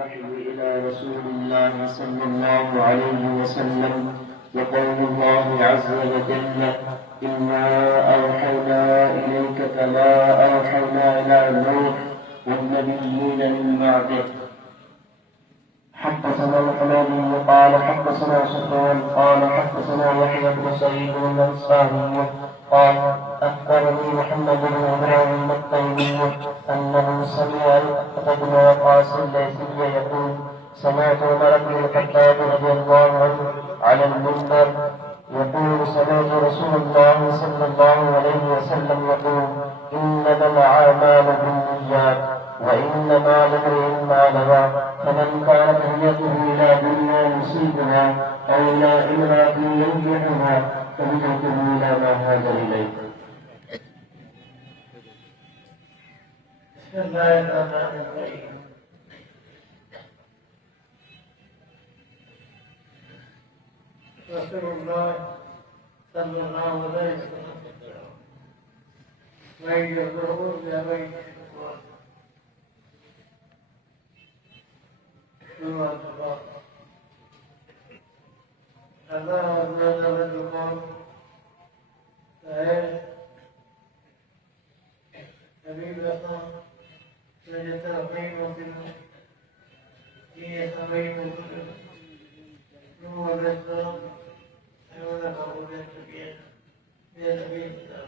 الوحي إلى رسول الله صلى الله عليه وسلم، وقول الله عز وجل: إنا أوحينا إليك كما أوحينا إلى نوح والنبيين من بعده. حدثنا الحمامي قال حدثنا سفيان قال حدثنا يحيى بن سعيد الأنصاري قال أخبرني محمد بن إبراهيم الطيبي أنه سمع الأسود بن وقاص الليثي يقول: سمعت عمر بن الخطاب رضي الله عنه على المنبر يقول: سمعت رسول الله صلى الله عليه وسلم يقول: إنما الأعمال بالنيات وإنما لامرئ ما نوى، فمن كانت هجرته إلى دنيا يصيبها أو إلى امرأة ينكحها فهجرته إلى ما هاجر إليه. بسم الله الرحمن الرحيم. رسول الله صلى الله عليه وسلم بين الظهور وبين الشروق الله الله أكبر فهي نبي الله سيترقين في يترقين نور الإسلام حول قول السبيل بنبي الله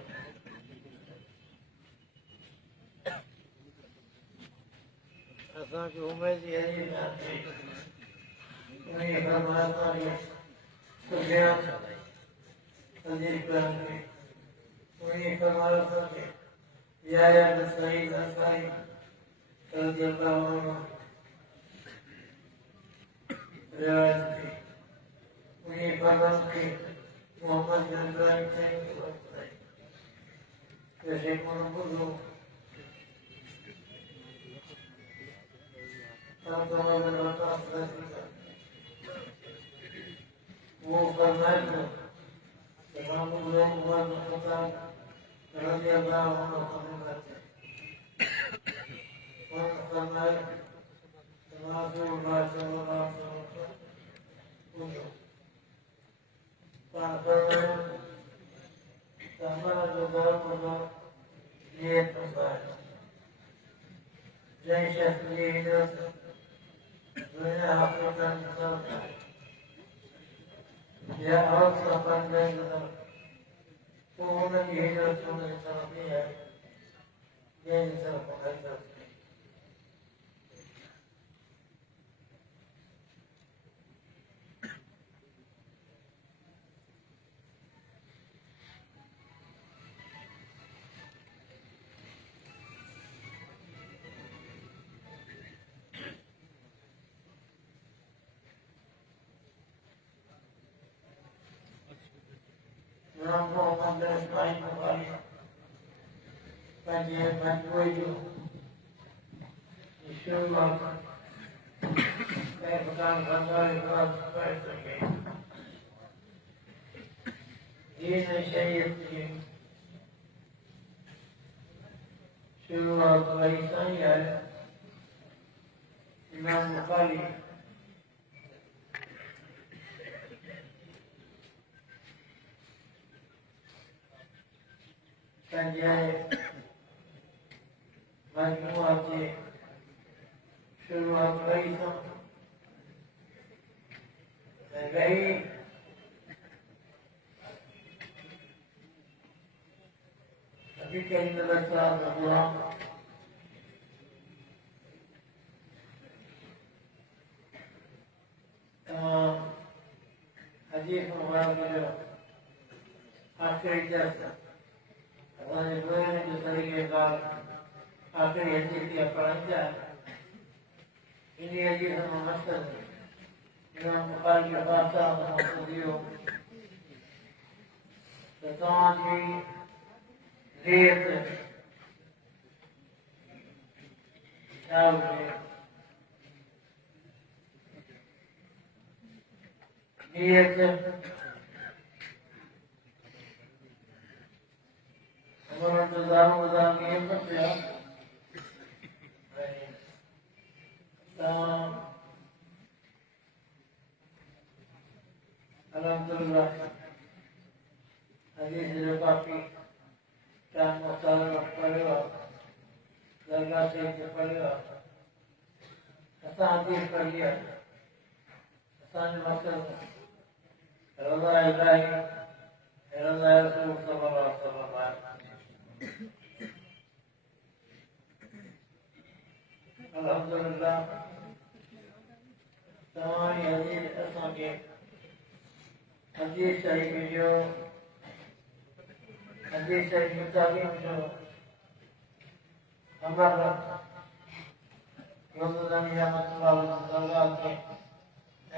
أصابه مجيء الآخرين ويفهم الطريق سبيان الإسلام ويفهم الطريق يا ابن سعيد الأنصاري رضي الله عنه روايته ويفهم الطريق محمد بن إبراهيم وشيخ كله فاطمة بن الخطاب وفرمان إمام الله بن الخطاب رضي الله عنه وفرمان رسول الله صلى الله عليه وسلم ففرمان فمرض ضربه ليتنفع جيش الهجرة دنيا حقيقة مصرفة يا أصدق النجدة وهم الهجرة من صرفها ينزل مقدس مجموعة شروط بيضة البعيد في كلمة الأسرار الله حديث مغادر آخر جلسة الله يقول بطريقة قال آخر حديث يقرأ ini aja sama master dengan bukan bahasa atau video tetapi lihat tahu lihat orang dalam ini apa ya असां हदीस पढ़ी आहे असांजो मक़सदु रज़ा इलाही रज़ा रसूल सल्लल्लाहु अलैहि वसल्लम आहे। अल्हम्दुलिल्लाह तव्हांजी हदीस असांखे हदीस शरीफ़ जो हदीस शरीफ़ जी तालीम जो अमल योगदान रहमतुल्लाह दरगाह के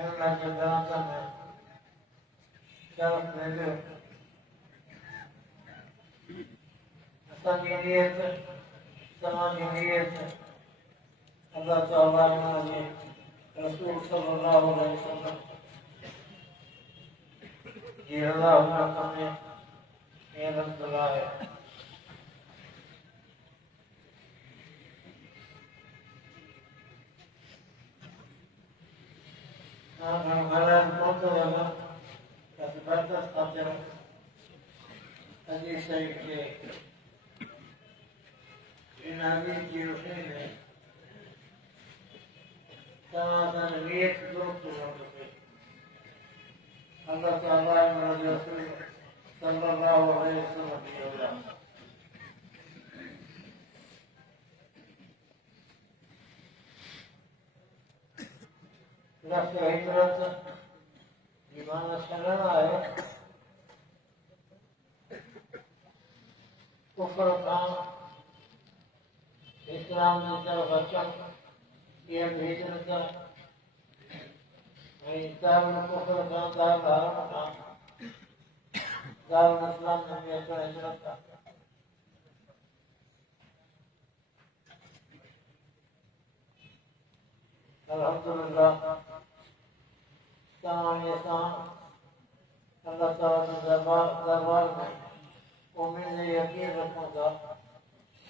उन्हनि जे ग्रंथ में शर्फ़ मिलियो। असांजी नियत तव्हांजी नियत अल्लाह ताला हुनजे रसूल सल्लल्लाहु अलैहि वसल्लम जी रज़ा हुन में मेहनत आहे। घणनि पहुतो वञो बसि बरकत खातिर हदीस शरीफ़ जे इन हदीस जी रोशनी में तव्हां असांजो नियत दुरुस्त हुजणु खपे। अल्लाह ताला हुनजे रसूल सल्लल्लाहु अलैहि वसल्लम जी रज़ा लफ़्ज़ हिजरत जी माना छॾण आहे कुफर खां इस्लाम जी तरफ़ अचणु इहा बि हिजरत ऐं दारुल कुफर खां दारुल हरम खां दारुल इस्लाम में अचणु हिजरत आहे। अल्हम्दुलिल्लाह तव्हांजी असां अल्लाह ताला जे दरबार में उम्मीद यकीन रखूं था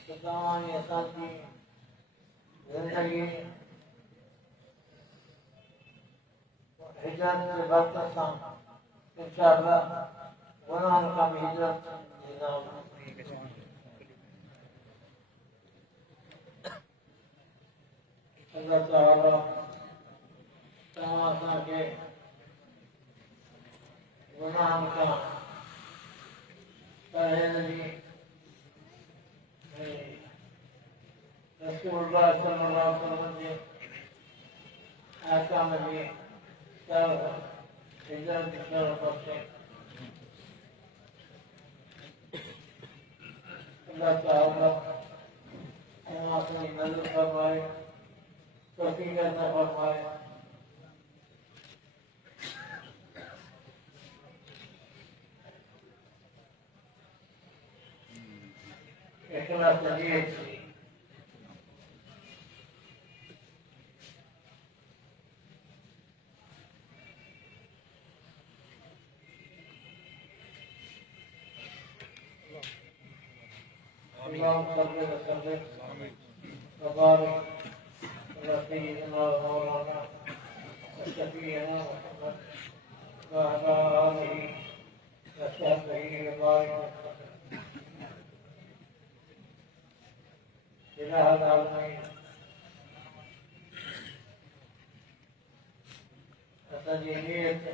त तव्हांजी असांजी ज़िंदगी हिजरत जे बरकत सां इंशाअल्लाह गुनाहनि खां बि हिजरत थींदा। अल्लाह ताला तव्हां असांखे गुनाहनि खां परहेज़ी ऐं रसूलुल्लाह सल्लल्लाहु अलैहि वसल्लम जे अहकाम जी तरफ़ हिजरत जी तरफ़ बख़्शे। अल्लाह ताला तव्हां असांजी मदद फरमाए तौफ़ीक़ अता फरमाए। इख़लास नियत थी اللهم صل وسلم وبارك على سيدنا ومولانا وشفيعنا محمد وعلى آله وصحبه وبارك إله العالمين असांजी नियत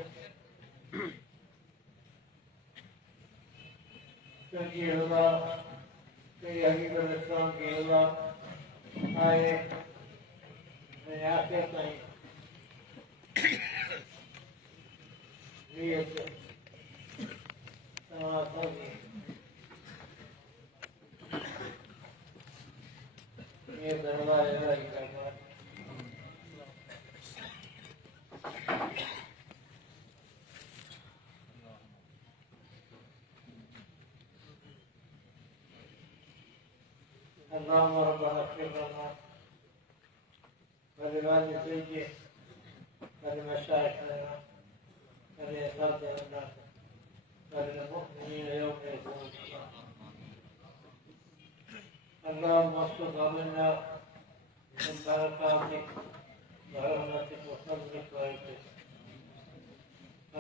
तुंहिंजी रज़ा तुंहिंजी हक़ीक़त इस्लाम जी रज़ा आहे ऐं आख़िर ताईं नियत तव्हां असांजी नियत रज़ा इलाही करना। اللهم ربنا اغفر لنا ولوالدينا ولمشايخنا ولأساتذتنا وللمؤمنين يوم يقوم الحساب. اللهم اصرف عنا من بركاتك ورحمتك وفضلك وعزتك.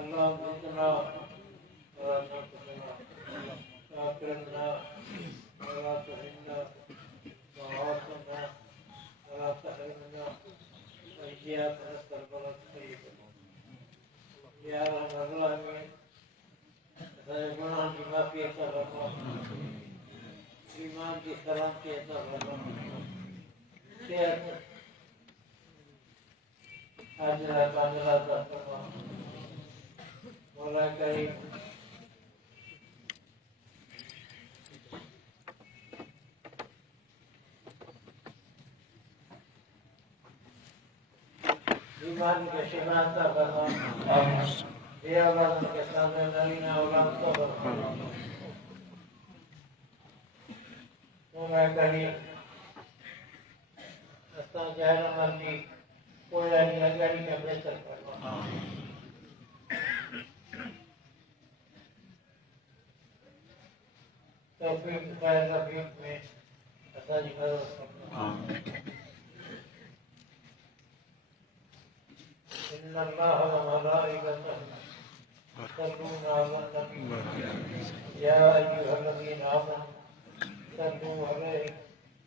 اللهم زدنا ولا تنقصنا واكرمنا ولا تهنا وعافنا ولا تحرمنا या परस्पर बरत सही या अल्लाह में असांजे गुनाह जी माफ़ी अता फरमा ईमान की सलामती अता फरमा सेहत हाजिरा कामिला अता फरमा मौला करीम बीमारी के शिफा अता फरमा बेऔलाद के सामने नवीना औलाद अता फरमा मौला करीम असां जाहिर मर्दी कोई अगाड़ी का बेहतर फरमा तौफीक खैर रफीक में असांजी मदद फरमा إن الله وملائكته يصلون على النبي يا أيها الذين آمنوا صلوا عليه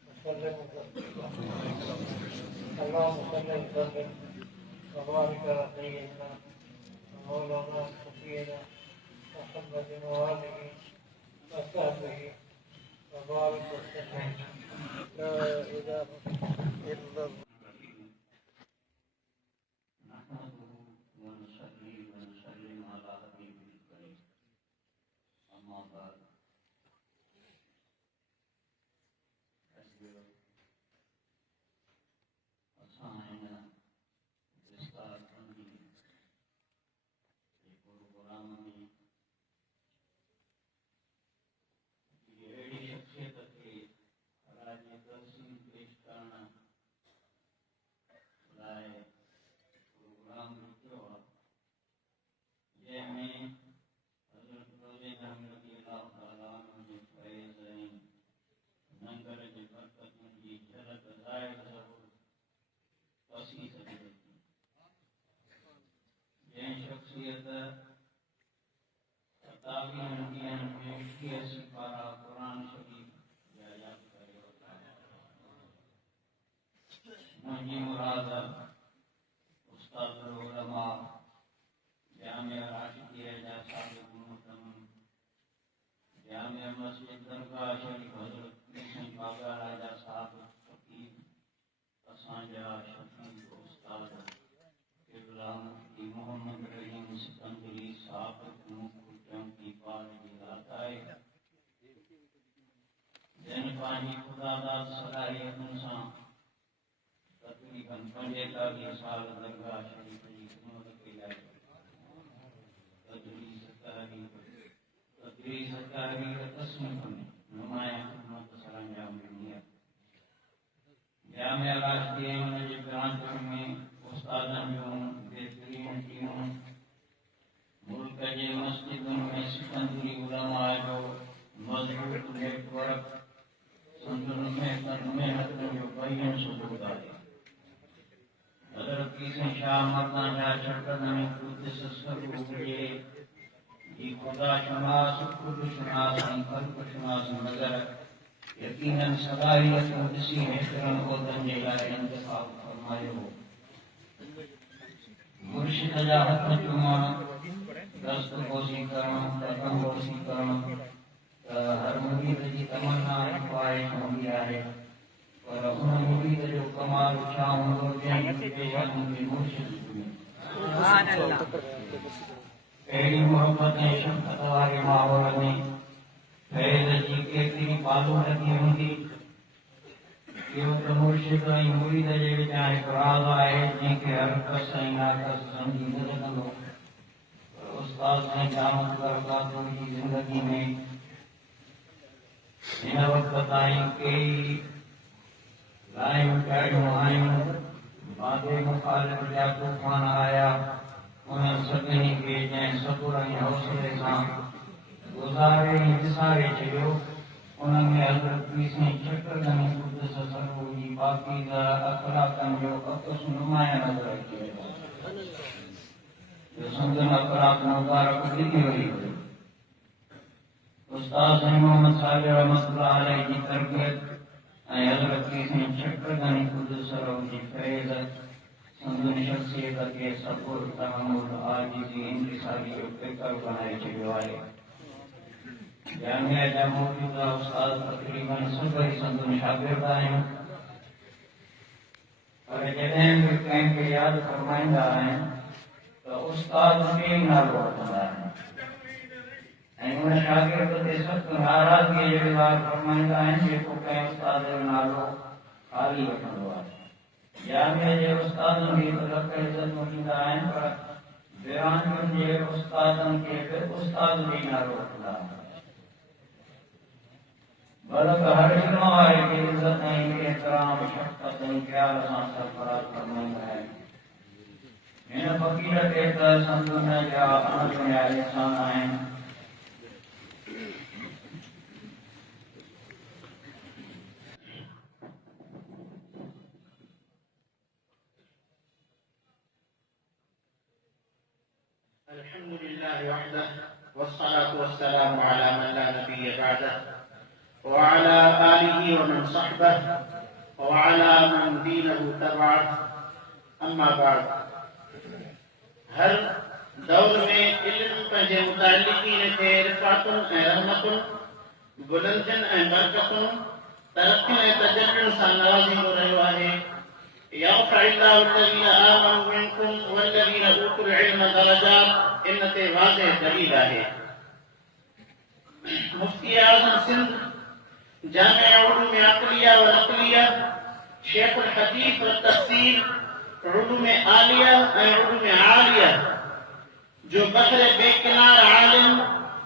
وسلموا تسليما اللهم صل وسلم وبارك على سيدنا ومولانا وشفيعنا محمد وآله وصحبه وبارك وسلم لا إله إلا الله मुंहिंजी मुराद उस्ताद उलमा जामिया राशिदीया जा साबिक़ मुहतरम जामिया मस्जिद दरगाह शरीफ हज़रत हुसैन बाबा राजा साहब फ़कीर असांजा शफ़ीक़ उस्ताद क़िबला मुफ्ती मोहम्मद रहीम सिकंदरी साबिक़ मुख्य चौकी पाल जी ज़ात आहे जन पंहिंजी ख़ुदादाद सलाहियतुनि सां तक़रीबन 45 साल दरगाह शरीफ जी ख़िदमत कई आहे तदरीस तारीख़ तस्नीफ़ में नुमाया ख़िदमत सां अंजाम ॾिनी आहे जामिया राशिदीया हुन जे ब्रांचुनि में उस्तादनि जूं बहितरीन टीमूं मुल्क जे मस्जिदुनि में सिकंदरी उलमा जो मज़बूत नेटवर्क संदुनि में मेहनतुनि जो बेयन सबूत आहे हज़रत कीसम शाह मर्दाना शरकतनि कुद्दस सरूह हुजे जी खुदा शनास खुद शनास ऐं ख़ल्क़ शनास नज़र यकीनन सलाहियतूं ॾिसी हेतिरनि उहिदनि जे लाइ इंतिख़ाब फरमायो मुर्शिद जा हथ चुमण दस्त बोसी करणु कदम बोसी करणु हर मुरीद जी तमन्ना ऐं ख़्वाहिश हूंदी आहे पर उन मुरीद जो कमाल छा हूंदो जंहिं पेशनि में मुर्शिद हुजे अहिड़ी मोहबत ऐं शफ़क़त वारे माहौल में फैज़ जी केतिरी पालूदगी हूंदी इहो त मुर्शिद ऐं मुरीद जे विचां हिकु राज़ आहे जंहिंखे हर कस ऐं नाकस सम्झी न सघंदो पर उस्ताद ऐं दामद बरकातुनि जी ज़िंदगी में हिन वक़्त ताईं कई लायूं ॾाढियूं आयूं बादे मुखालिफ़ जा तूफ़ान आया उन्हनि सभिनी खे जंहिं सबुर ऐं हौसले सां गुज़ारे ऐं विसारे छॾियो उन में हज़रत क़ीसम शक्करगनी क़ुद्दस सरूह जी पाकीज़ा अख़लाक़नि जो अक्स नुमाया नज़र अची वियो जो संदन अख़लाक़ मुबारक ॾिनी वई हुई उस्ताद मोहम्मद साहिब रहमतुल्लाह अलैह जी तरबियत ऐं हज़रत क़ीसम शक्करगनी क़ुद्दस सरूह जी फैज़ संदुनि शख्सियत के सब्र तहम्मुल आजिज़ी इंकिसारी जो फिकर बनाए छॾियो आहे। जामिया जा मौजूदा उस्ताद तक़रीबन सभई संदुनि शागिर्द आहिनि, पर जॾहिं बि कंहिंखे यादि फरमाईंदा आहिनि त उस्ताद खे नालो वठंदा आहिनि ऐं उन शागिर्द ते सख़्तु नाराज़गीअ जो इज़हार फरमाईंदा आहिनि जेको कंहिं उस्ताद जो नालो ख़ाली वठंदो आहे। जामिया जे उस्तादनि खे त लख इज़त ॾींदा आहिनि, पर विरांदियुनि जे उस्तादनि खे बि उस्ताद जो नालो वठंदा आहिनि। बल्कि हर इल्म वारे खे इज़त ऐं एहतराम शफ़क़त ऐं प्यार सां सरफ़राज़ फरमाईंदा आहिनि। हिन फ़क़ीर खे त संदुनि जा अणसुञा इंसान आहिनि। अल्हम्दुलिल्लाह वहदह वस्सलातु वस्सलामु अला मन ला नबिय्य बअदह व अला आलिहि व मन सहबह व अला मन दीनहु तबअ। अम्मा बाद, हर दौर में इल्म पंहिंजे मुतालिकीन खे रिफ़ातुन ऐं रहमतुन, बुलंदियुनि ऐं बरकतुन, तरक़ियुनि ऐं तजल्लुनि सां नवाज़ींदो रहियो आहे। यरफ़अिल्लाहु अल्लज़ीना आमनू मिनकुम वल्लज़ीना ऊतुल इल्म दरजात, इन ते वाज़िह दलील आहे। मुफ्ती आज़म सिंध, जामिया उलूम अक़लिया व नक़लिया, शेखुल हदीस व तफ़सीर, उलूम आलिया ऐं उलूम आलिया जो बखरे बेकिनार आलिम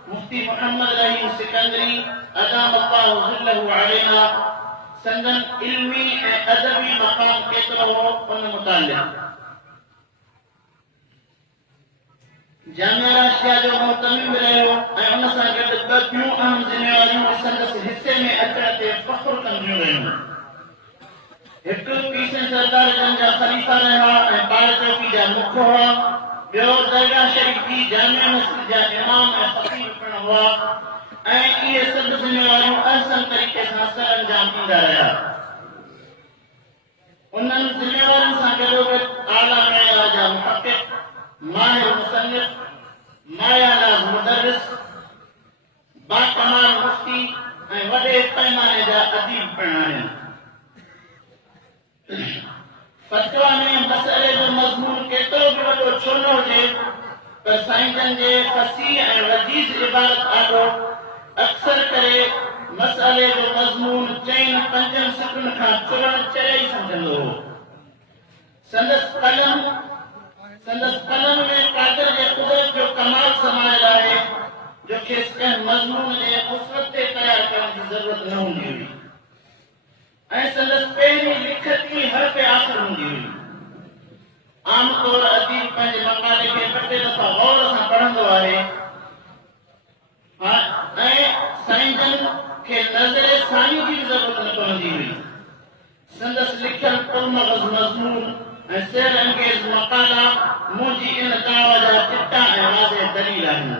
मुफ्ती मोहम्मद रहीम सिकंदरी अदामल्लाहु ज़िल्लहु अलैना संदन इल्मी ऐं अदबी मक़ाम केतिरो हो उन मुतालिक़ जामिया राशिया जो मोहतमिम रहियो ऐं उन सां गॾु ॿ ॿियूं अहम ज़िम्मेवारियूं संदसि हिसे में अचण ते फ़ख्रु कंदियूं रहियूं। हिकु पीसनि सरकार जन जा ख़लीफ़ा रहिया ऐं ॿार चौकी जा मुख हुआ। ॿियो दरगाह शरीफ़ जी जामिया मस्जिद जा इमाम ऐं ख़तीब पिणु हुआ ऐं इहे सभु ज़िम्मेवारियूं अहसन तरीक़े सां सर अंजाम ॾींदा रहिया। उन्हनि ज़िम्मेवारियुनि सां गॾोगॾु आला मयार जा मुहक़िक़, माहिर मुसन्निफ़, मायानाज़ मुदर्रिस, बाकमाल मुफ्ती ऐं वॾे पैमाने जा अदीब पिणु आहिनि। फतवा में मसइले जो मज़मून केतिरो बि वॾो छो न हुजे, पर साईं जे फसीह ऐं वजीज़ इबारत आॾो अक्सर करे मसइले जो मज़मून चइनि पंजनि सिकुनि खां चुरण चढ़ाई सम्झंदो हो। संदसि कलम में कादर जे कुदरत जो कमाल समायल आहे, जो खेसि कंहिं मज़मून जे मुस्बत ते तयारु करण जी ज़रूरत न हूंदी हुई ऐं संदसि पहिरीं लिखती हर्फ़ आख़िर हूंदी हुई। आम तौर अदीब पंहिंजे मक़ाले खे ॿ टे दफ़ा गौर सां पढ़ंदो आहे ऐं साईं जन खे नज़र साईं जी ज़रूरत न पवंदी हुई। संदसि लिखियल पुरमग़ज़ मज़मून ऐं सैर अंगेज़ मक़ाला मुंहिंजी इन दावा जा चिटा ऐं वाज़िह दलील आहिनि।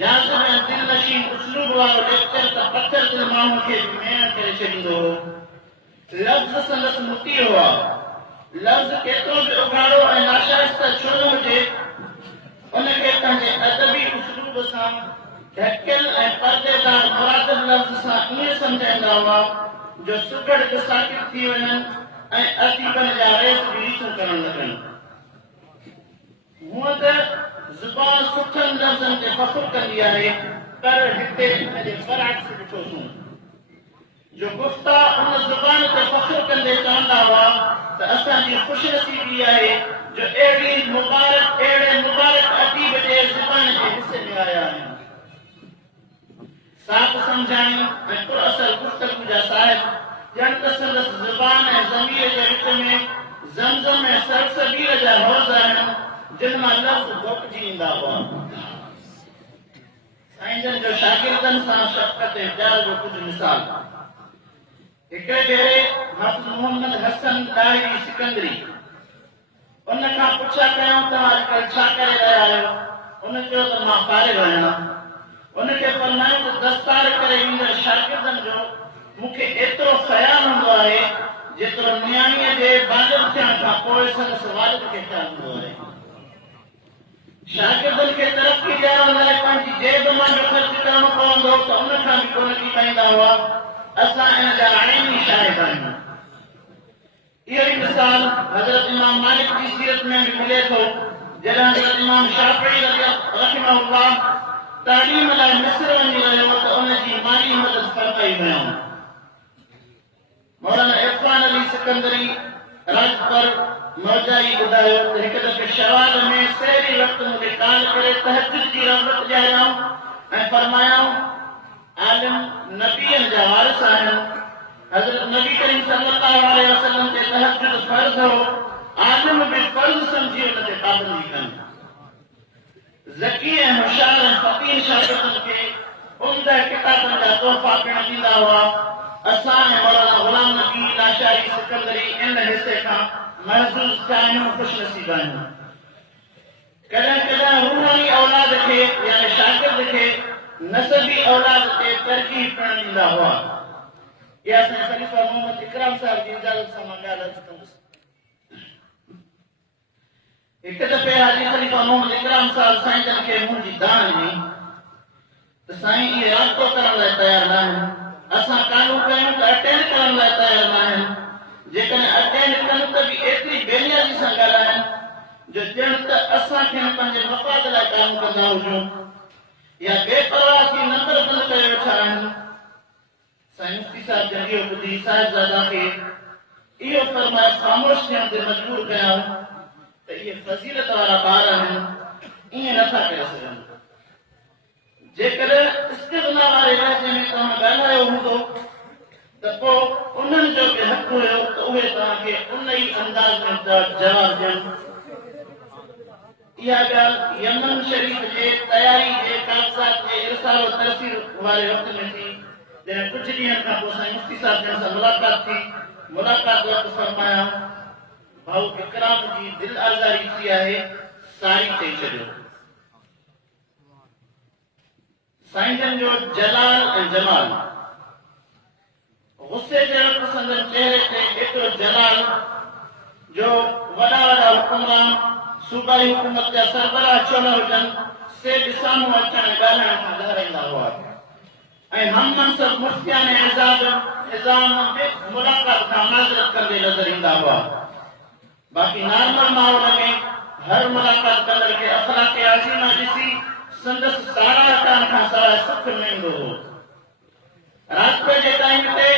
जाज़िब ऐं दिलनशीन उसलूब वारो लेक्चर त पथर दिल माण्हू खे मेण करे छॾींदो हो। लफ़्ज़ संदसि मुती हुआ। लफ़्ज़ केतिरो बि उघाड़ो ऐं नाशाइस्ता छो न हुजे, उनखे पंहिंजे अदबी उसलूब सां ढकियल ऐं परदेदार मुरादब लफ़्ज़ सां ईअं सम्झाईंदा हुआ जो सुगड़ बि साकित थी वञनि ऐं अदीबनि जा रेस बि रीसूं करणु लॻनि। हूअं त ज़ुबान सुठनि लफ़्ज़नि ते फ़ख्रु कंदी आहे, पर हिते हिनजे बरअक्स ॾिठोसीं जो गुफ़्ता उन ज़ुबान ते फ़ख्रु कंदे चवंदा हुआ त असांजी ख़ुशनसीबी आहे जो अहिड़े मुबारक अदीब जे ज़ुबान जे हिसे में आया आहिनि। साफ़ सम्झाणी ऐं पुरअसर गुफ़्तगू जा साहिब ॼण त संदसि ज़ुबान ऐं ज़मीर जे विच में ज़मज़म ऐं सरसबीर जा हौज़ आहिनि, जिन मां लफ़्ज़ घोपिजी ईंदा हुआ। साईं जन जो शागिर्दनि सां शफ़क़त ऐं प्यार जो कुझु मिसाल। हिकिड़े भेरे हाफ़िज़ मोहम्मद हसन दाहिरी सिकंदरी उन खां पुछा कयूं तव्हां अॼुकल्ह छा करे रहिया आहियो? उन चयो त मां फारिग़ आहियां। उनखे फरमायो त दस्तार करे ईंदड़ शागिर्दनि जो मूंखे एतिरो ख़याल हूंदो आहे जेतिरो नियाणीअ जे बालिग़ थियण खां पोइ संदसि वालिद खे ख़्याल हूंदो आहे। शागिर्दनि खे तरक़ी ॾियण लाइ पंहिंजी जेब मां जो ख़र्च करणो पवंदो त उन खां बि कोन थी पाईंदा हुआ। असां इन जा आइनी शाहिद आहियूं। इहो ई मिसाल हज़रत इमाम मालिक जी सीरत में बि मिले थो। जॾहिं हज़रत इमाम शाफ़ी रहिमहुल्लाह तालीम लाइ मिस्र वञी रहियो त उन जी माली मदद फरमाई वियो। मौलाना इरफान अली सिकंदरी राजपर मौजाई ॿुधायो त हिकु दफ़े शवाल में सहरी वक़्तु मूंखे काल करे तहज्जुद जी रग़बत ॼायाऊं ऐं फरमायाऊं आलिम नबीअनि जा वारिस आहिनि। हज़रत नबी करीम सल्लल्लाहु अलैहि वसल्लम ते तहज्जुद फ़र्ज़ हो। आलिम बि फ़र्ज़ सम्झी उन ते पाबंदी कनि। ज़की ऐं होशियार ऐं फ़क़ीह शागिर्दनि खे उम्दा किताबनि जा तोहफ़ा पिण ॾींदा हुआ। असां ऐं मौलाना ग़ुलाम नबी लाशारी सिकंदरी इन हिसे खां महज़ूज़ थिया आहियूं, ख़ुशनसीब आहियूं। कॾहिं कॾहिं रूहानी औलाद खे यानी शागिर्द खे नसबी औलाद ते तरजीह पिण ॾींदा हुआ। इहा असांजे ख़लीफ़ा मोहम्मद इकराम साहिब जी इजाज़त सां मां ॻाल्हि अर्ज़ु कंदुसि। हिकु दफ़े हाजी ख़लीफ़ा मोहम्मद इकराम साहिब साईं जन खे मुंहिंजी दान ॾिनी त साईं इहे राब्तो करण लाइ तयारु न आहिनि। असां कानून कयूं त अटेंड करण लाइ तयारु न आहिनि। जेकॾहिं अटेंड कनि त बि एतिरी बेनियादी सां ॻाल्हाइनि जो ॼण त असांखे पंहिंजे मफ़ाद लाइ कानून कंदा हुजूं या बेपरवाह थी नंबर बंदि करे वेठा आहिनि। साईं मुफ्ती साहिब जन इहो ॿुधी साहिबज़ादा खे इहो फरमाए ख़ामोश थियण ते मजबूर कयऊं त इहे फ़ज़ीलत वारा ॿार आहिनि, ईअं नथा करे सघनि। जेकॾहिं इस्तिग़ना वारे लहजे में तव्हां ॻाल्हायो हूंदो त पोइ उन्हनि जो बि हक़ हुयो त उहे तव्हांखे उन ई अंदाज़ में जवाबु ॾियनि। इहा ॻाल्हि यमन शरीफ़ जे तयारी जे कागज़ात जे इरसाल तरसील वारे वक़्त में थी। जॾहिं कुझु ॾींहंनि खां पोइ साईं मुफ्ती साहिब जन सां मुलाक़ात थी। मुलाक़ात वक़्तु फरमाया भाऊ इकराम जी दिलि आज़ारी थी आहे, साई चई छॾियो। साईं जन जो जलाल ऐं जमाल गुस्से जे वक़्तु संदन चेहरे ते एतिरो जलाल जो वॾा वॾा हुकुमरान सूबाई हुकूमत जा सरबराह छो न हुजनि से बि साम्हूं अचण ॻाल्हाइण खां लहराईंदा हुआ ऐं हम मनसब मुफ्तियान निज़ाम मुलाक़ात खां माज़रत कंदे नज़र ईंदा हुआ। बाक़ी नॉर्मल माहौल में हर मुलाक़ात कंदड़ खे अख़लाक़ अज़ीमा ॾिसी संदसि सारा करण खां सवाइ सुख न ईंदो हो। राति जे टाइम ते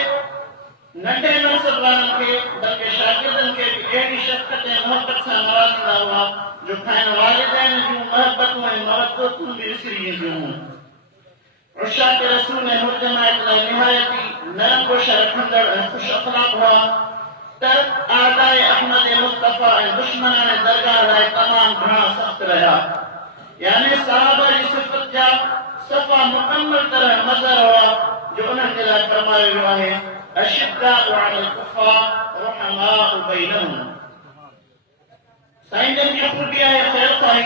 नंढे मनसब वारनि खे बल्कि शागिर्दनि खे बि अहिड़ी शफ़क़त ऐं मोहबत सां नवाज़ींदा हुआ जो खाइण वालिदैन जूं महबतूं ऐं मवदतूं बि विसरी वेंदियूं हुयूं। उशाक रसूल ऐं मुजमात लाइ निहायती नरम गोश रखंदड़ ऐं ख़ुश अख़लाक हुआ त आदाए अहमद मुस्तफ़ा ऐं दुश्मनान दरगाह लाइ तमामु घणा सख़्त रहिया। यानी सहाबा जी सिफ़त जा सफ़ा मुकम्मल तरह मज़र हुआ जो उन्हनि जे लाइ फरमायो वियो आहे अशिद्दाउ अलल कुफ़ार रुहमाउ बैनहुम। साईं जन जी ख़ूबी आहे ख़ैर ख़्वाही।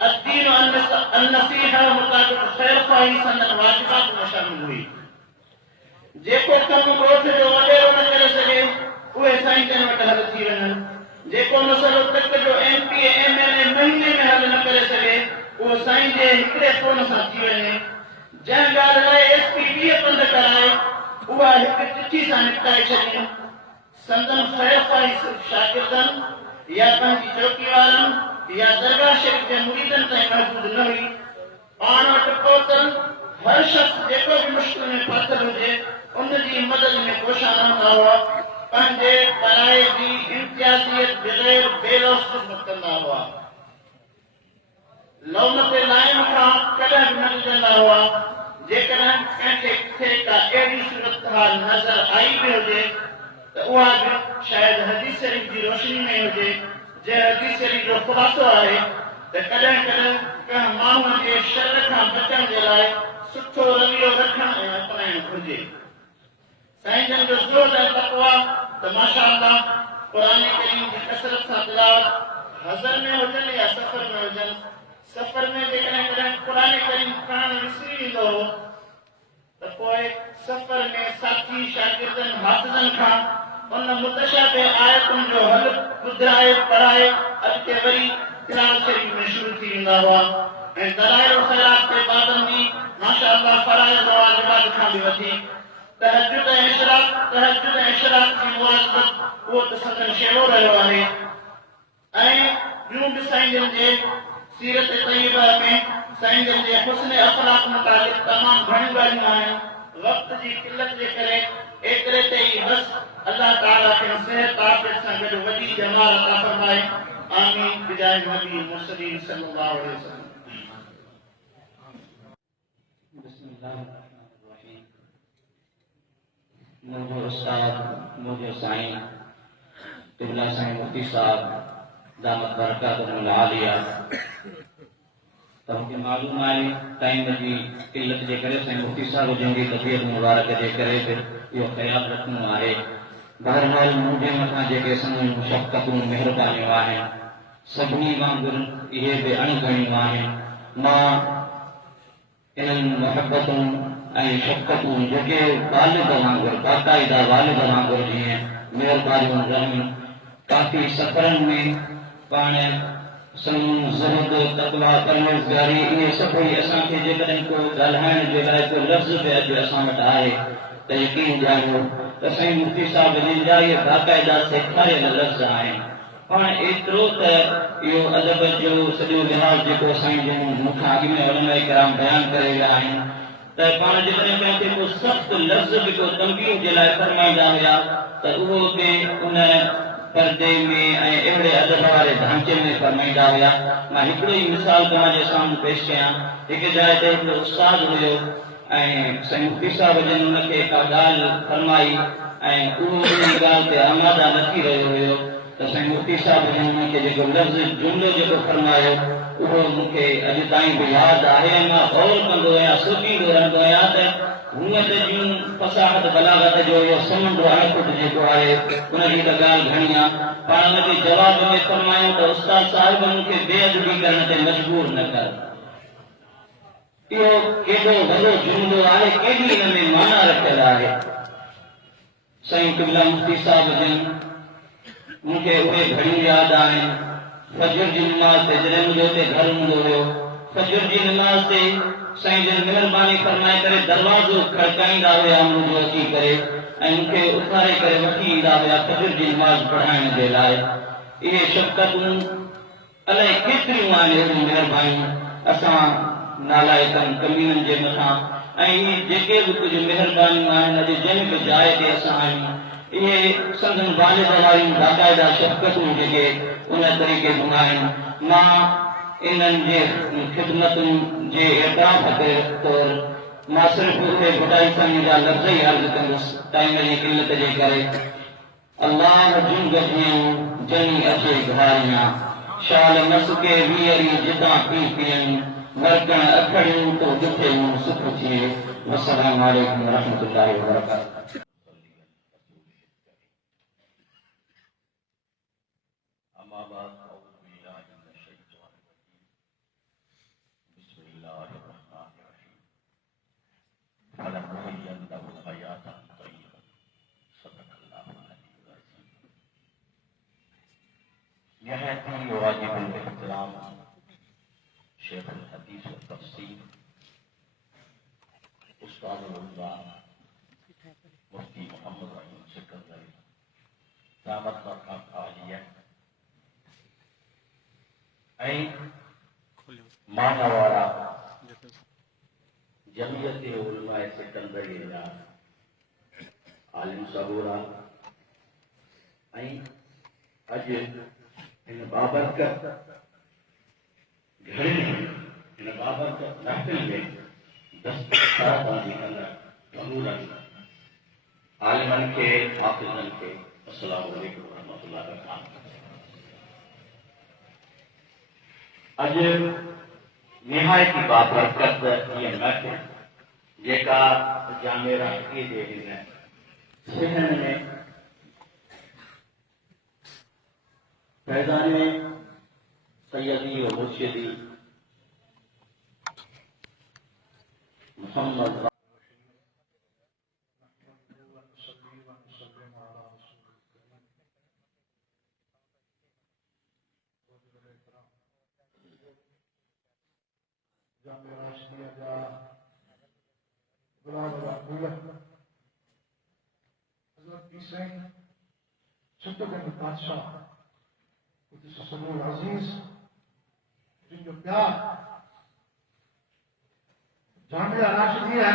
अद्दीन अन-नसीहा मुताबिक़ ख़ैर ख़्वाही संदन वाजिबात में शामिल हुई। जेको कमु ॻोठ जो वॾेरो न करे सघे उहे साईं जन वटि हल थी वञनि। जेको मसइलो तक जो MP MLA महीने में हल न करे सघे उहो साईं जे हिकिड़े फ़ोन सां थी वञे। जंहिं ॻाल्हि लाइ SP 20 पंध कराए उहा हिकु चिठी सां निपटाए छॾी। संदन ख़ैर ख़्वाही सिर्फ़ शागिर्दनि या पंहिंजी चौकी वारनि या दरगाह शरीफ़ जे मुरीदनि ताईं महदूद न हुई। पाण वटि पहुतल हर शख़्स जेको बि मुश्किल में फाथल हुजे उन जी मदद में कोशिश रहंदा हुआ। पंहिंजे पराए जी इम्तियाज़ियत बग़ैर बेलौस ख़िदमत कंदा हुआ। लौमत लाइम खां कॾहिं बि न गुज़रंदा हुआ। जेकॾहिं कंहिंखे किथे का अहिड़ी सूरत हाल नज़र आई बि हुजे त उहा बि शायदि हदीस शरीफ़ जी रोशनी में हुजे। जंहिं हदीस शरीफ़ जो ख़ुलासो आहे त कॾहिं कॾहिं कंहिं माण्हूअ जे शर खां बचण जे लाइ सुठो रवैयो रखणु ऐं अपनाइणु घुरिजे। साईं जन जो ज़ोर ऐं तक़वा त माशाअल्लाह क़ुरान करीम जी कसरत सां तिलावत हज़र में हुजनि या सफ़र में हुजनि। सफ़र में जेकॾहिं कॾहिं क़ुरान करीम खणणु विसरी वेंदो हो त पोइ सफ़र में साथी शागिर्दनि हाफ़िज़नि खां उन मुतशाबे आयतुनि जो हल ॿुधाए पढ़ाए अॻिते वरी क़ुरान शरीफ़ में शुरू थी वेंदा हुआ ऐं दलाइल ख़ैरात ते पाबंदी माशाअल्लाह फ़राइज़ और वाजिबात खां बि वधीक तहज्जुद ऐं इशराक जी मुवाज़बत उहो त संदन शेरो रहियो आहे ऐं ॿियूं बि साईं जन जे सीरत तय्यबा में साईं जन जे हुस्न अख़लाक़ मुताबिक़ तमामु घणियूं ॻाल्हियूं आहिनि वक़्त जी क़िलत जे करे एतिरे ते ई बस अल्लाह ताला खे सेहत आफ़ियत सां गॾु वॾी जमाल अता फ़रमाए आमीन बिजाए नबी मुरसलीन सल्लल्लाहु अलैहि वसल्लम। बिस्मिल्लाहिर्रहमानिर्रहीम। मुझे उस्ताद मुझे साईं क़िबला साईं मुफ्ती साहब दामत बरकातुहुल आलिया तव्हांखे मालूम आहे टाइम जी क़िलत जे करे साईं मुफ्ती साहब जन जी तबियत मुबारक जे करे बि इहो ख़्यालु रखणो आहे। बहरहाल मुंहिंजे मथां जेके संगीन शफ़क़तूं महिरबानियूं आहिनि सभिनी वांगुरु इहे बि अणगणियूं आहिनि। मां इन्हनि मुहबतूं ऐं शफ़क़तूं जेके वालिद वांगुरु बाक़ाइदा वालिद वांगुरु जीअं महिरबानियूं रहनि काफ़ी सफ़रनि में पाण सनून ज़ुहद तक़वा परहेज़गारी इहे सभई असांखे जेकॾहिं को ॻाल्हाइण जे लाइ को लफ़्ज़ बि अॼु असां वटि आहे त यकीन ॼाणो त साईं मुफ्ती साहब जिन जा इहे बाक़ाइदा सेखारियल लफ़्ज़ आहिनि। पाण एतिरो त इहो अदब जो सॼो लिहाज़ जेको साईं जन मूंखां अॻु में उलमाए किराम बयानु करे विया आहिनि त पाण जेकॾहिं कंहिंखे को सख़्तु लफ़्ज़ बि को तंबीह जे लाइ फरमाईंदा हुआ त उहो बि उन पर्दे में ऐं अहिड़े अदब वारे ढांचे में फरमाईंदा हुआ। मां हिकिड़ो ई मिसाल तव्हांजे साम्हूं पेश कयां। हिकु जाइ ते हिकिड़ो उस्ताद हुयो ऐं साईं मुफ्ती साहब जन हुनखे का ॻाल्हि फरमाई ऐं उहो उन ॻाल्हि ते आमादा न थी रहियो हुयो त साईं मुफ्ती साहब जन हुनखे जेको लफ़्ज़ जुमिलो जेको फरमायो उहो मूंखे अॼु ताईं बि यादि आहे। मां गौर कंदो आहियां सोचींदो रहंदो आहियां त हुनत जूं फसाहत बलागत जो इहो समुंड अणकुट जेको आहे उनजी त ॻाल्हि घणी आहे। पाण हुनजे जवाब में फरमायूं त उस्ताद साहिब मूंखे बेअदबी करण ते मजबूर न कर। इहो केॾो वॾो जुमिलो आहे, केॾी हिन में माना रखियल आहे। साईं क़िबला मुफ्ती साहब जन मूंखे उहे घड़ियूं यादि आहिनि फजर जी नमाज़ ते जॾहिं मुंहिंजो हिते घरु हूंदो हुयो फजर जी नमाज़ ते साईं जन महिरबानी फरमाए करे दरवाज़ो खड़काईंदा हुआ मुंहिंजो अची करे ऐं मूंखे उथारे करे वठी ईंदा हुआ फजर जी नमाज़ पढ़ाइण जे लाइ। इहे शफ़क़तूं अलाए केतिरियूं आहिनि अहिड़ियूं महिरबानियूं असां नालाइकनि कमीननि जे मथां ऐं इहे जेके बि कुझु महिरबानियूं आहिनि अॼु जंहिं बि जाइ ते असां आहियूं इहे संदन वालिद वारियूं बाक़ाइदा शफ़क़तूं जेके उन तरीक़े जूं आहिनि। मां इन्हनि जे ख़िदमतुनि जे एतिराफ़ जे तौरु मां सिर्फ़ु उहे बुढाई साईं जा लफ़्ज़ ई अर्ज़ु कंदुसि टाइम जी क़िलत जे करे। अल्लाह जूं गॾियूं जनी अचे घारियां शाल मस के वीअरी जितां पी पियनि वरकण अखड़ियूं तो ॾिठियूं सुख थिए। अस्सलामु अलैकुम वरहमतुल्लाहि वबरकातुहू। वाजिबुल इहतराम शेखुल हदीस व तफसीर उस्तादुल उलमा मुफ्ती मोहम्मद रहीम सिकंदरी दामत बरकातुहुल आलिया ऐं मानवाड़ा जमियत उलमा सिकंदरी जा आलिम सबूरा ऐं अॼु इन बाबरकत घड़ी इन बाबरकत महफिल में दस्तबाजी कंदड़ जमूरनि आलिमनि खे हाफ़िज़नि खे अस्सलामु अलैकुम वरहमतुल्लाहि वबरकातुहू। अॼु निहायती बाबरकत इहा महफिल जेका जामे राष्ट्रीय जे हिन सिहन में फैज़ाने सैयदी व मुर्शिदी मोहम्मद जामे राशिदीअ जा गुलाम रसूल हज़रत पीर छत्तरगढ़ बादशाह कुदसुल अज़ीज़ जिनजो प्यार जामिया राशिदीअ है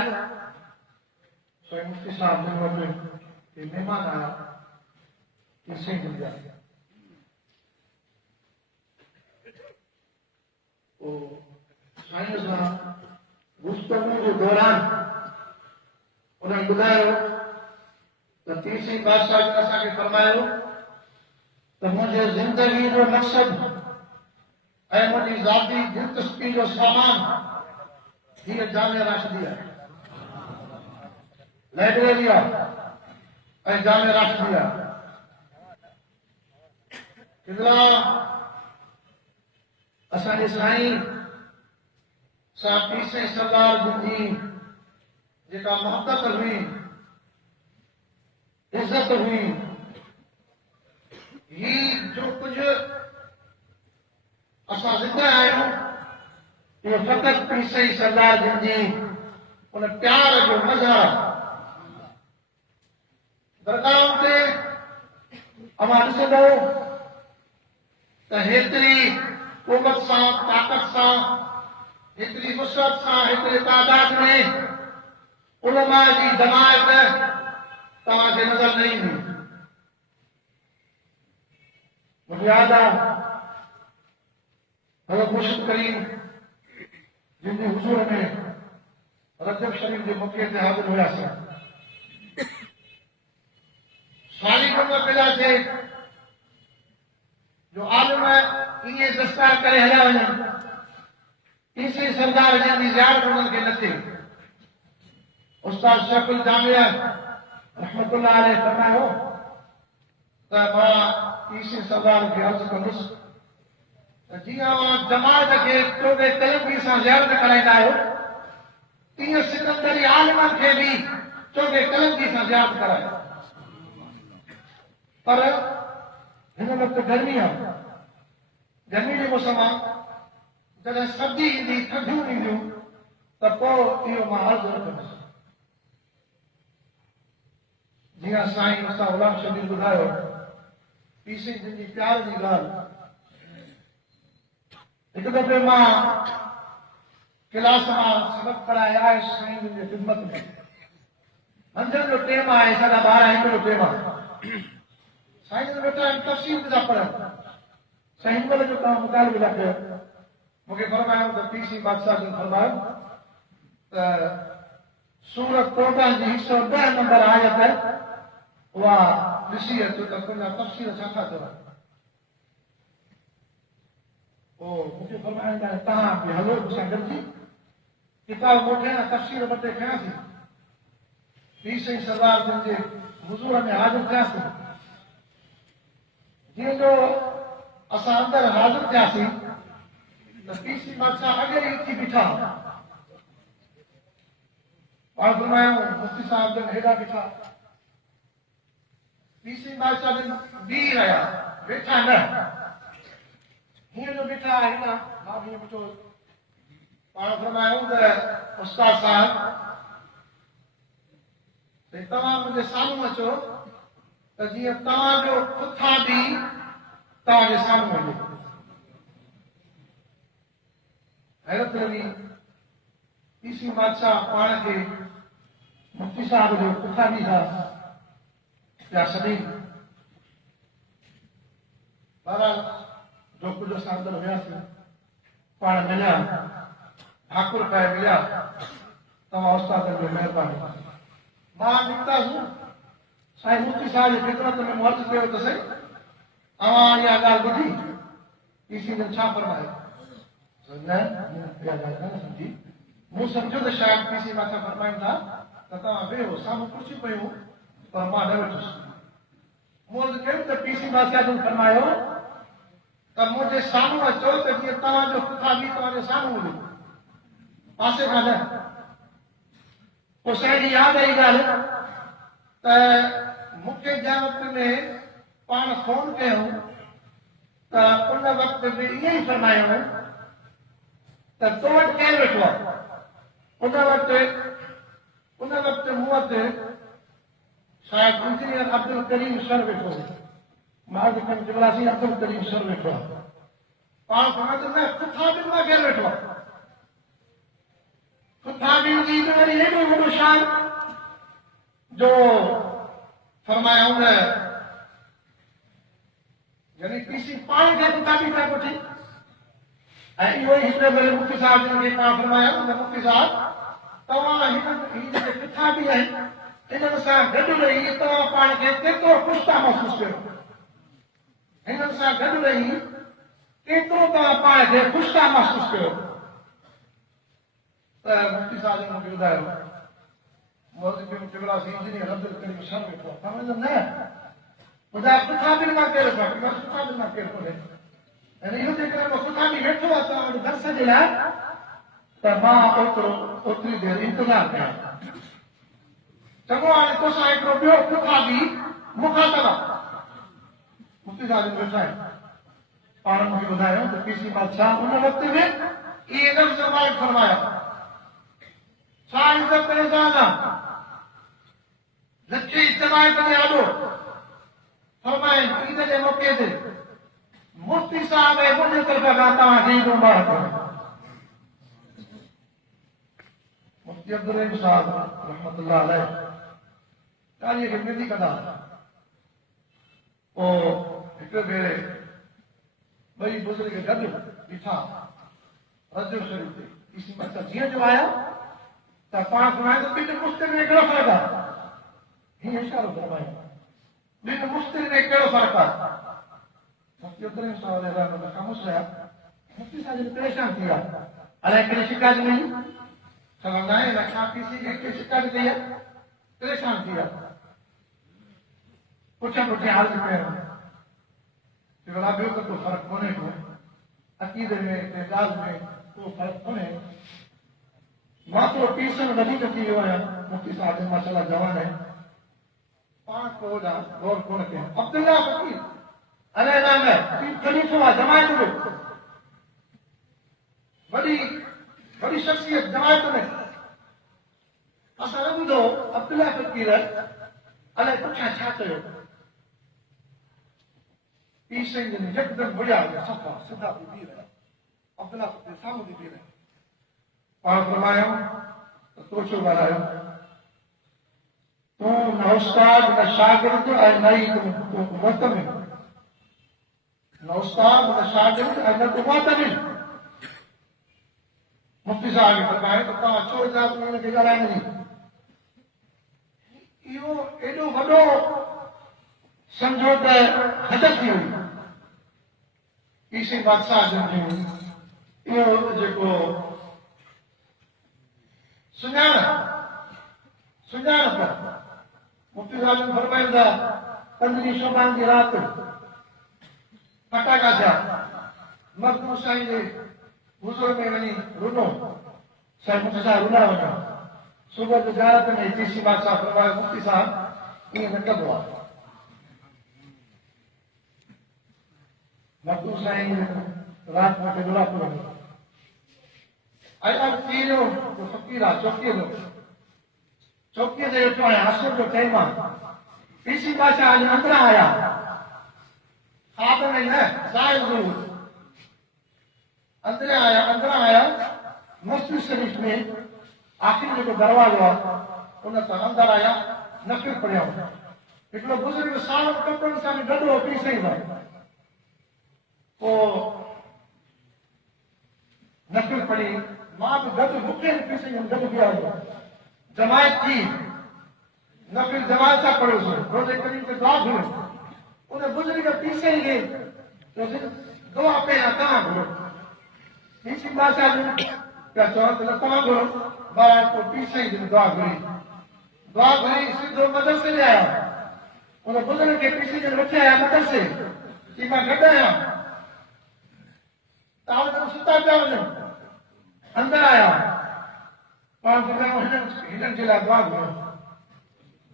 स्वयं मुफ्ती साहब ने वटि के मेहमान आया पीर जिन जा साईं सां गुफ्तगू जे दौरान उन्हनि ॿुधायो त पीर बादशाह जिन असांखे फरमायो त मुंहिंजे ज़िंदगी जो मक़सद ऐं मुंहिंजी ज़ाती दिलचस्पी जो सामान हीअ जामिया राशिदी आहे, लाइब्रेरी आहे ऐं जामिया राशिदी आहे। असांजे साईं सां पीर सरदार जी जेका मोहब्बत हुई, इज्जत हुई, ही जो कुछ असां ज़िंदा आहियूं इहो फ़क़ति पीर सरदार जी उन प्यार जो मज़हर। दरगाह ते अवां ॾिसंदो त हेतिरी क़ुवत सां, ताक़त सां, हेतिरी वुसअत सां, हेतिरे तादाद में उलमा जी जमायत तव्हांखे नज़र न ईंदी। मुझे याद आहे हज़रत मुर्शिद करीम जिनजी हुज़ूर में रजब शरीफ जे मौक़े ते हाज़िर हुयासीं। सारी उम्र पैदा थिए जो आलिम इएं दस्तार करे हलिया वञनि, पीर सरदार जी ज़ियारत उन्हनि खे न थिए। उस्ताद शेखुल जामिया रहमतुल्लाह अलैह फरमायो त मां पीर सरदार खे अर्ज़ु कंदुसि त जीअं जमात खे चोॾे कलमी सां ज़ियारत कराईंदा आहियो, तीअं सिकंदरी आलिमनि खे बि चोॾे कलमी सां ज़ियारत करायो। पर हिन वक़्तु गर्मी आहे, गर्मी जे मौसम आहे, जॾहिं सर्दी ईंदी, थधियूं ईंदियूं त पोइ इहो मां अर्ज़ु रखंदुसि। जीअं साईं असां ग़ुलाम शबीर ॿुधायो पीर जी प्यार जी ॻाल्हि। हिकु दफ़े मां क्लास मां सबक़ पढ़ाए आयुसि साईं जी ख़िदमत में। मंझंदि जो टाइम आहे, साढा 12-1 जो टाइम आहे। साईं जन वेठा आहिनि, तफ़सील था पढ़नि। साईं हिन महिल जो तव्हां मुतालिबो था कयो, मूंखे फरमायो त पीर बादशाह जन फरमायो त सूरत तौबा जी 110 नंबर आयत उहा ॾिसी अचो त तुंहिंजा तफ़सील छा था चवनि। पोइ मूंखे फरमाईंदा तव्हां बि हलो मूंसां गॾिजी किताब मोटे न तफ़सील मथे खयासीं, पीर सरदार जन जे हुज़ूर में हाज़िर थियासीं। जीअं जो असां अंदरि हाज़िर थियासीं त पीर बादशाह अॻे ई उथी बीठा। पाण फरमायूं मुफ्ती साहब जन हेॾा बीठा, पीर बादशाह जन बीह रहिया, वेठा न, हीअं जो बीठा हिन मां बि ॿुधो। पाण फरमायूं त उस्ताद साहब तव्हां मुंहिंजे साम्हूं अचो त जीअं तव्हांजो पुठियां बि तव्हांजे साम्हूं वञे। हैरत लॻी, पीर बादशाह पाण खे मुफ्ती साहब जो पुठियां बि था पिया सॾी। बहरहाल जो कुझु असां अंदरि हुयासीं, पाण मिलिया, ठाकुर पाए मिलिया। तव्हां उस्ताद जो महिरबानी। मां निकितासीं, साईं मुफ्ती साहब जी ख़िदमत में मूं अर्ज़ु कयो त साईं अवां इहा ॻाल्हि ॿुधी, पीर जन छा फरमायो? न इहा ॻाल्हि न सम्झी, मूं सम्झो त शायदि पीर बादशाह फरमाइनि था त तव्हां वेहो, साम्हूं कुर्सियूं पयूं पर मां न वेठुसि। मूं अर्ज़ु कयो त पीर बादशाह जन फरमायो त मुंहिंजे साम्हूं अचो त जीअं तव्हांजो पुठियां बि तव्हांजे साम्हूं हुजे, पासे खां न। पोइ साईं जी यादि आई ॻाल्हि त मूंखे जंहिं वक़्त में पाण फोन कयूं त उन वक़्त में ईअं ई फरमायूं त तो वटि केरु वेठो आहे? उन वक़्तु मूं वटि शायदि इंजीनियर अब्दुल करीम सर वेठो हो। मां जेके जुमलासी अब्दुल करीम सर वेठो आहे। पाण सम्झो न खुथाबिन मां केरु वेठो आहे? खुथाबिन जी त वरी हेॾो वॾो शान जो फरमायूं न, यानी किसी पाण खे खुथाबी करे वठी। ऐं इहो ई हिन भेरे मुफ्ती साहिब जिन खे पाण फरमायो न, मुफ्ती साहिब तव्हां हिन जेके किताबी आहिनि हिननि सां गॾु रही तव्हां पाण खे केतिरो ख़ुशि था महसूसु कयो? हिननि सां गॾु रही केतिरो तव्हां पाण खे ख़ुशि था महसूसु कयो? त मुफ्ती साहिब जन मूंखे ॿुधायो, इंजीनियर अब्दुल करीम सर वेठो आहे। न ॿुधायो किताबिन मां केरु वेठो आहे? किताबिन मां केरु कोन्हे। ऐं इहो जेकॾहिं मां किताबी वेठो आहे तव्हां वटि दर्स जे लाइ, त मां ओतिरी देरि इंतज़ारु कयां। चङो हाणे तोसां हिकिड़ो ॿियो किताबी मुखातब आहे। मुफ्ती साहिब जन वेठा आहिनि। पाण मूंखे ॿुधायो त पीसी बादशाह उन वक़्त में इहे लफ़्ज़ वाइद फरमाया। छा इज़त एज़ाज़ आहे? लखी जमायत में आॾो फरमाइनि ईद जे मौक़े ते मुफ्ती साहब ऐं मुंहिंजे तरफ़ खां तव्हांखे ईद मुबारक। मुफ्ती अब्दुल रहीम साहब रहमतुल्लाह अलैह ॻाल्हि खे वेंदी कंदा। पोइ हिकु भेरे ॿई बुज़ुर्ग गॾु बीठा रजो शरीफ़ ते। पीसी बादशाह जीअं जो आया त पाण फरमायो त ॿिनि मुश्तिल में कहिड़ो फ़र्क़ु आहे? हीअं इशारो फरमायो, ॿिनि मुश्तिल में कहिड़ो फ़र्क़ु आहे? मुफ्ती अब्दुल रहीम साहब रहमत ख़ामोश रहिया। मुफ्ती साहिब परेशान थी विया। अलाए कहिड़ी शिकायत मिली? ख़बर न आहे न छा पीसी खे कहिड़ी शिकायत कई आहे? परेशान थी विया। पुठियां हाल कयो भला ॿियो त को फ़र्क़ु कोन्हे को, अक़ीदे में ॻाल्हि में को फ़र्क़ु कोन्हे। मां थोरो पीसण वधीक थी वियो आहियां। मुफ्ती साहिब माशाल्लाह जवान आहिनि। पाण को होॾां गौर कोन कयो। अब्दुल्ला फ़कीर अलाए न ख़लीफ़ो आहे जमायत जो, वॾी शख़्सियत जमायत में। असां न ॿुधो अब्दुल्ला फ़कीर अलाए पुठियां छा कयो। पीर साईं जन यकदमि बढ़िया सफ़ा सिधा थी बीह रहिया। अब्दुल्ला फ़कीर साम्हूं थी बीह रहिया। पाण फरमायो त तो छो ॻाल्हायो? तूं न उस्ताद न शागिर्द ऐं न ई तूं मुअतमिन। न उस्ताद न शागिर्द ऐं न तूं मुअतमिन। मुफ्ती साहिब खे फरमायो त तव्हां छो इजाज़त हुननि खे ॻाल्हाइण जी? इहो एॾो वॾो सम्झो त हद थी हुई पीसी बादशाह जन जूं। इहो जेको सुञाणप मुफ्ती साहिब जन फरमाईंदा 15 शोभान जी राति फटाका थिया। मखदूम साईं जे हुज़ूर में वञी रुनो। साईं मुफ्ती साहिब रुना वञो। सुबुह जो ज़ियारत में पीसी बादशाह फरमायो मुफ्ती साहिब ईअं न कबो आहे। मखदूम साईं राति मूंखे दुलापुर में अॼु पीरो फ़क़ीर आहे चौकीअ ते वेठो आहियां। असुर जो टाइम आहे। पीसी बादशाह अॼु अंदरां आया। ख़्वाब में न ज़ाहिर ज़रूर अंदरां आया। मस्जिद शरीफ़ में आख़िरी जेको दरवाज़ो आहे उन सां अंदरि आया। नफ़िल पढ़िया। हिकिड़ो बुज़ुर्ग सावनि कपिड़नि सां बि गॾु हो पीर साईं सां। पोइ नफ़िल पढ़ी। मां बि गॾु मूंखे पीर साईं गॾु बीहा हुयो। जमायत थी नफ़िल जमायत सां पढ़ियोसीं। रोज़े करीम ते दुआ घुरियो। उन बुज़ुर्ग पीर साईं खे दुआ पहिरियां तव्हां घुरो। पीसी बादशाह पिया चवनि त न तव्हां घुरो। महाराज पोइ पीर साईं जन दुआ घुरी सिधो मदरसे ते आया। उन बुज़ुर्ग खे पीसी जन वठी आया मदरसे की मां गॾु आहियां। तव्हां वटि सुता पिया वञो। अंदरि आया। पाण फरमायो हिननि जे लाइ दुआ घुरो।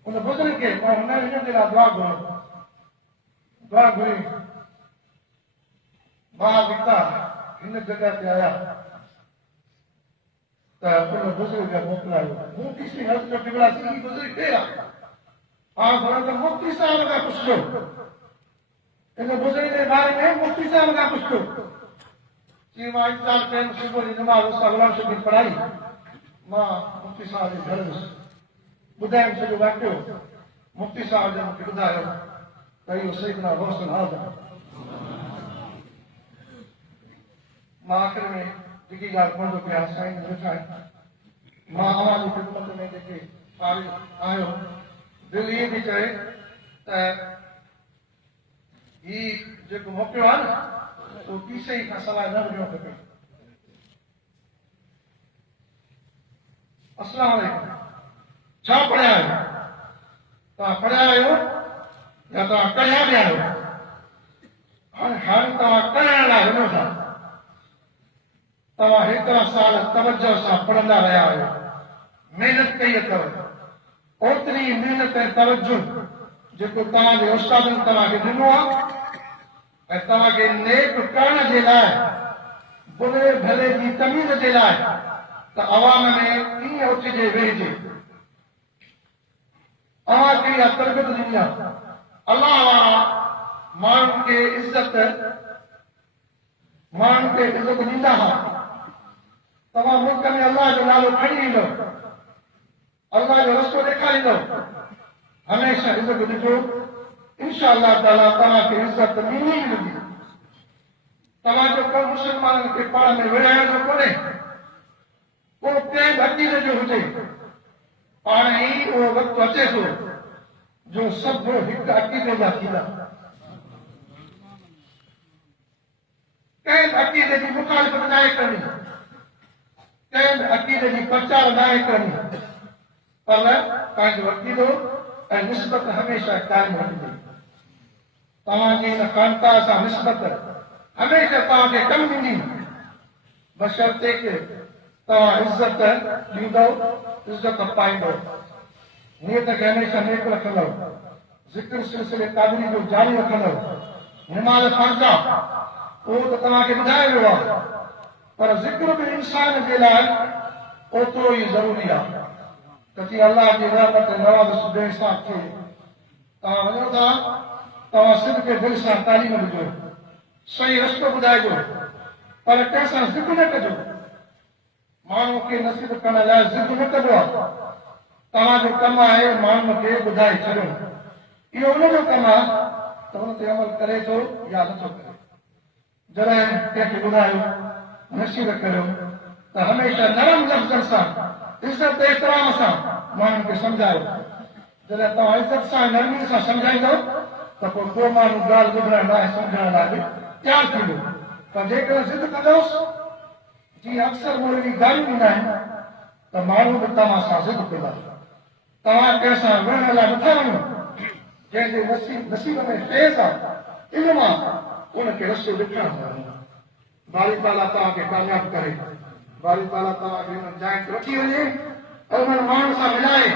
उन बुज़ुर्ग खे हिननि जे लाइ दुआ घुरो। दुआ घुरी मां निकिता हिन जॻह ते आया। उन बुजुर्ग खे मोकिलायो। मुफ़्ती सिंह हज़रत क़िबला सिंह ही बुजुर्ग केरु आहे? पाण घणो त मुफ़्ती साहिब खां पुछिजो, इन बुजुर्ग जे बारे में मुफ़्ती साहिब खां पुछिजो। चई मां इफ़्तार कयमि, सुबुह जी नमाज़ उस्ताद ग़ुलाम शबीर पढ़ाई, मां मुफ़्ती साहिब जे घर वियुसि, ॿुधायमि सॼो वाक़ियो। मुफ़्ती साहिब ने मूंखे ॿुधायो त इहो सैयदना गौसुल आज़म। मां आख़िर में जेकी ॻाल्हि पढ़ंदो पिया, साईं वेठा आहिनि, मां अव्हां जी ख़िदमत में जेके फारिग़ आहियो, दिलि इहे थी चए त हीउ जेको मोकिलियो आहे न, उहो पीसे ई खां सवाइ न हुजणो खपे। अस्सलाम वालेकुम। छा पढ़िया आहियो? तव्हां पढ़िया आहियो या तव्हां कढ़िया बि आहियो? हाणे तव्हां कढ़ण लाइ वञो था। तव्हां हेतिरा साल तवजो सां पढ़ंदा रहिया आहियो, महिनत कई अथव, ओतिरी महिनत ऐं तवजो जेको तव्हांजे उस्तादनि तव्हांखे ॾिनो आहे, ऐं तव्हांखे नेक करण जे लाइ, बुरे भले जी तमीज़ जे लाइ, त अवाम में कीअं उथिजे वेहिजे। अव्हांखे इहा तरबियत ॾिनी आहे। अलाह वारा माण्हुनि खे इज़त ॾींदा हुआ। तव्हां मुल्क में अल्लाह जो नालो खणी ईंदो, अल्लाह जो रस्तो ॾेखारींदो, हमेशह इज़त ॾिजो। इंशा अल्लाह ताला तव्हांखे इज़त ॾिनी ई मिलंदी। तव्हांजो कमु मुस्लमाननि खे पाण में विढ़ाइण जो कोन्हे, को कंहिं बि अक़ीदे जो हुजे, पाण ई उहो वक़्तु अचे थो जो सभु हिकु अक़ीदे जा थींदा। कंहिं बि अक़ीदे जी मुखालिफ़त न आहे करणी, कंहिं बि अक़ीदे जी प्रचार न आहे करणी, पर पंहिंजो अक़ीदो ऐं निस्बत हमेशह क़ाइमु रखंदी। तव्हांजी हिन ख़ानक़ाह सां निस्बत हमेशह तव्हांखे कमु ॾींदी, बशर्ते के तव्हां इज़त ॾींदव, इज़त पाईंदव, नियत खे हमेशह नेक रखंदव, ज़िक्र सिलसिले क़ादिरी जो जारी रखंदव। निमाज़ फ़र्ज़ आहे, उहो त तव्हांखे ॿुधायो वियो आहे, पर ज़िक्र बि इंसान जे लाइ ओतिरो ई ज़रूरी आहे। त जीअं अल्लाह जी रहमत नवाज़ बेहिसाब थिए। तव्हां वञो था, तव्हां सिर्फ़ दिलि सां तालीम ॾिजो, सही रस्तो ॿुधाइजो, पर कंहिंसां ज़िद न कजो। माण्हू खे नसीब करण लाइ ज़िद न कबो आहे। तव्हांजो कमु आहे माण्हुनि खे ॿुधाए छॾियो। इहो उनजो कमु आहे त हुन ते अमल करे थो या नथो करे। जॾहिं कंहिंखे ॿुधायो, नसीहत करियो, त हमेशह नरम लफ़्ज़नि सां, इज़त एतिराम सां माण्हुनि खे सम्झायो। जॾहिं तव्हां इज़त सां नरमी सां सम्झाईंदव त पोइ को माण्हू ॻाल्हि ॿुधण लाइ सम्झण लाइ बि तयारु थींदो। पर जेकॾहिं ज़िद कंदोसि, जीअं अक्सर मौलवी ॻाल्हियूं ॾींदा आहिनि, त माण्हू बि तव्हां सां ज़िद कंदा। तव्हां कंहिंसां विढ़ण लाइ नथा वञो, जंहिंजे नसीब में फैज़ आहे, इल्मु आहे, उनखे रस्तो ॾेखारणु आहे। बारी ताला तव्हांखे कामयाबु करे, बारी ताला तव्हांखे हुन जाइ ते वठी वञे ऐं उन्हनि माण्हुनि सां मिलाए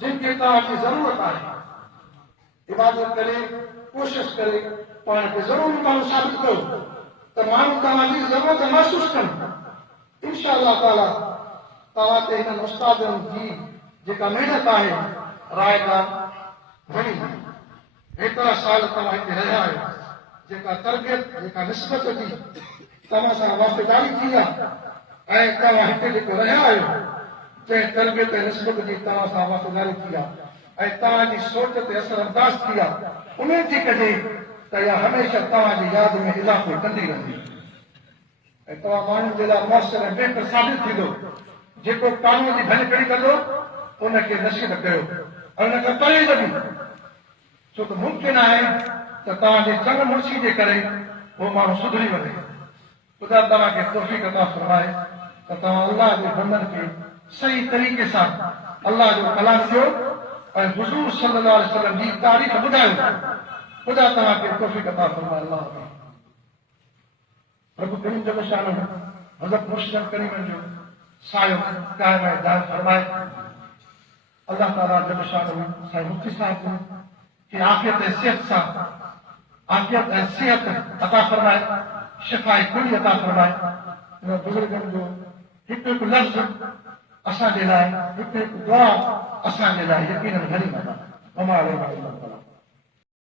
जिन खे तव्हांजी ज़रूरत आहे। इबादत करे, कोशिशि करे, पाण खे ज़रूरु माण्हू साबित कयो त माण्हू तव्हांजी ज़रूरत महसूसु कनि। इंशा अल्लाह ताला तव्हां ते हिननि उस्तादनि जी जेका महिनत आहे, रायता घणी। हेतिरा साल तव्हां हिते रहिया आहियो, जेका तरबियत, जेका निस्बत जी तव्हां सां वाफ़ेदारी थी आहे, ऐं तव्हां हिते जेको रहिया आहियो, जंहिं तरबियत ऐं निस्बत जी तव्हां सां वाफ़ेदारी थी आहे, ऐं तव्हांजी सोच ते असर अंदाज़ थी आहे, उमेद थी कजे त इहा हमेशह तव्हांजी यादि में इज़ाफ़ो कंदी रहंदी। ऐं तव्हां माण्हुनि जे लाइ मुयसर ऐं बहितर साबित थींदो। जेको कानून जी भञकड़ी कंदो, उनखे नसीहत कयो ऐं उनखे परहेज़ बि, छो त मुमकिन आहे त तव्हांजे चंग मुर्शी जे करे उहो माण्हू सुधरी वञे। ख़ुदा तव्हांखे तौफ़ीक़ अता फरमाए त तव्हां अल्लाह जे बंदनि खे सही तरीक़े सां अल्लाह जो कलाम ॾियो ऐं हुज़ूर सल्लल्लाहु अलैहि वसल्लम जी तारीख़ ॿुधायो। ख़ुदा तव्हांखे तौफ़ीक़ अता फरमाए। अल्लाह प्रभु करीम जल शान हज़रत मुर्शिद करीम जो सायो क़ाइम ऐं दायम फरमाए। अल्लाह ताला जल शान साईं मुफ्ती साहिब खे आफ़ियत ऐं सिहत सां, आफ़ियत ऐं सिहत अता फरमाए, शिफ़ाए कुली अता फरमाए। इन बुज़ुर्गनि जो हिकु हिकु लफ़्ज़ असांजे लाइ, हिकु हिकु दुआ असांजे लाइ यकीनन घणी मदद।